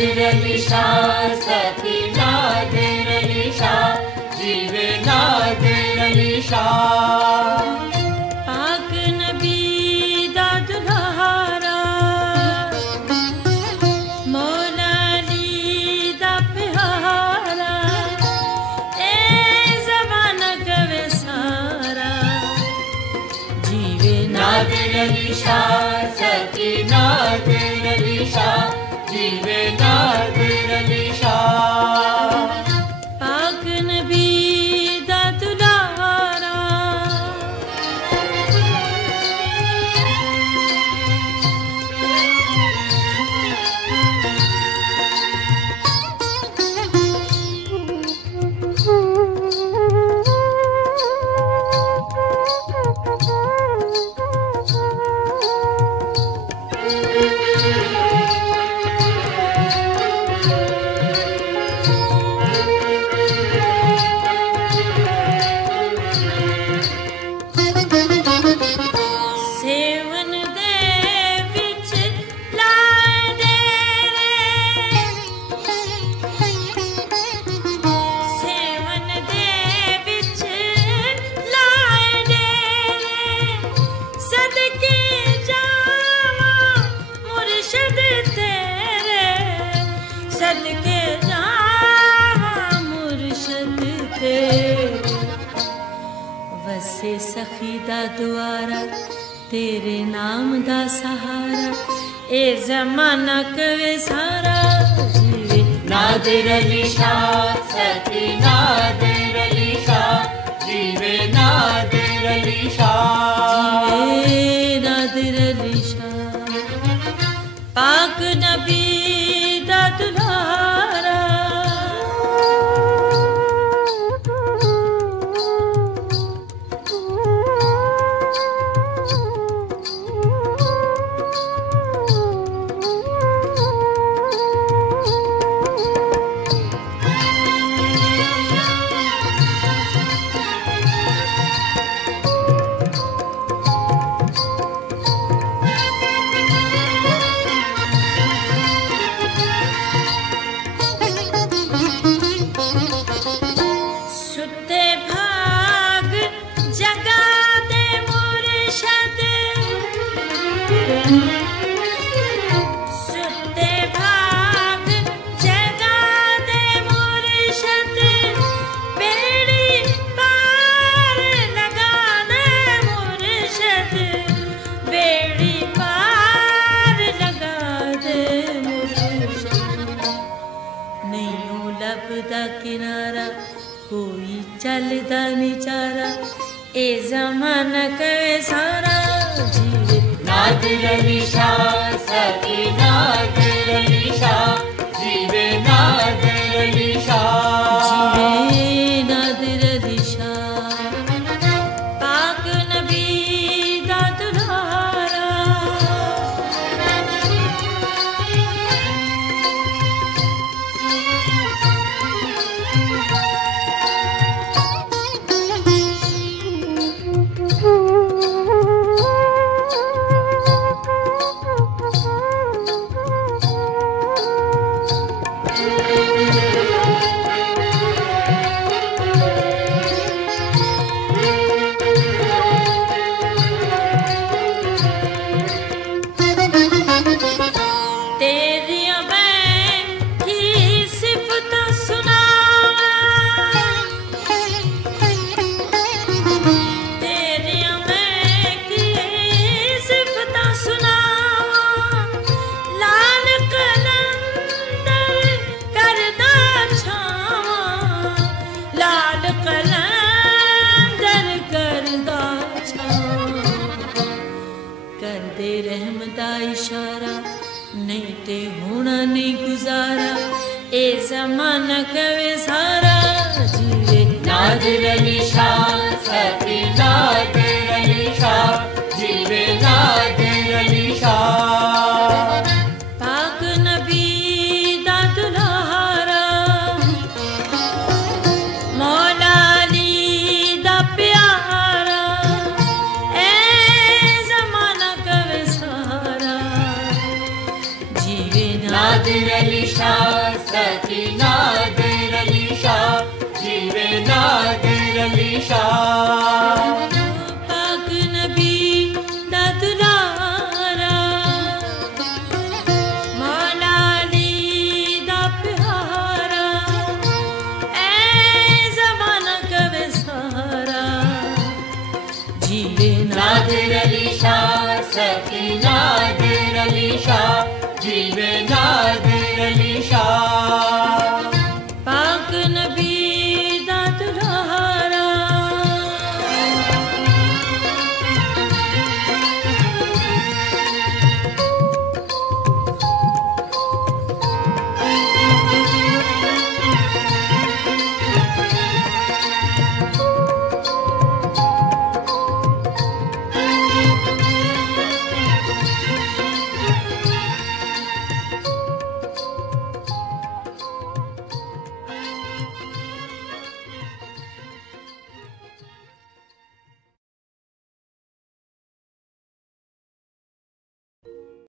नादिर अली शाह सती नादिर अली शाह जीवे नादिर अली शाह पाक नबी दा दुल्हारा मौला अली दा प्यारा ए ज़माना कवे सारा जीवे नादिर अली शाह सती नादिर अली शाह जीवे नादिर अली शाह पाक नबी दा दुलारा सेवन दे विच लाए डेरे सेवन दे विच लाए डेरे सदके जावा मुर्शिद तेरे सदके जावा मुर्शिद तेरे वसे सखी दा दुआरा तेरे नाम दा सहारा ए ज़माना कवे सारा जीवे नादिर अली शाह सती नादिर अली शाह जीवे नादिर अली शाह जीवे नादिर अली शाह पाक नबी दा दुल्हारा सुते भाग जगा दे मुर्शद सुते भाग जगा दे मुर्शद बेड़ी पार लगा दे मुर्शद बेड़ी पार लगा दे मुर्शद नहीं लभदा किनारा कोई चलदा निचारा ए ज़माना कवे सारा जीवे नादिर अली शाह सती नादिर अली शाह जीवे नादिर अली शाह जीवे नादिर अली शाह पाक नबी दा दुल्हारा तेरिया मैं की सिफता सुनावा तेरिया मैं की सिफता सुनावा लाल कलंदर करदा छावा लाल कलंदर करदा छावा कर दे रहम दा इशारा नहीं ते होना नहीं गुजारा ए ज़माना कवे सारा जीवे नादिर अली शाह सती नादिर अली शाह जीवे नादिर अली शाह पाक नबी दा दुल्हारा मौला अली दा प्यारा ए ज़माना कवे सारा जीवे नादिर अली शाह सकी नादर अली शाह जीवे नादर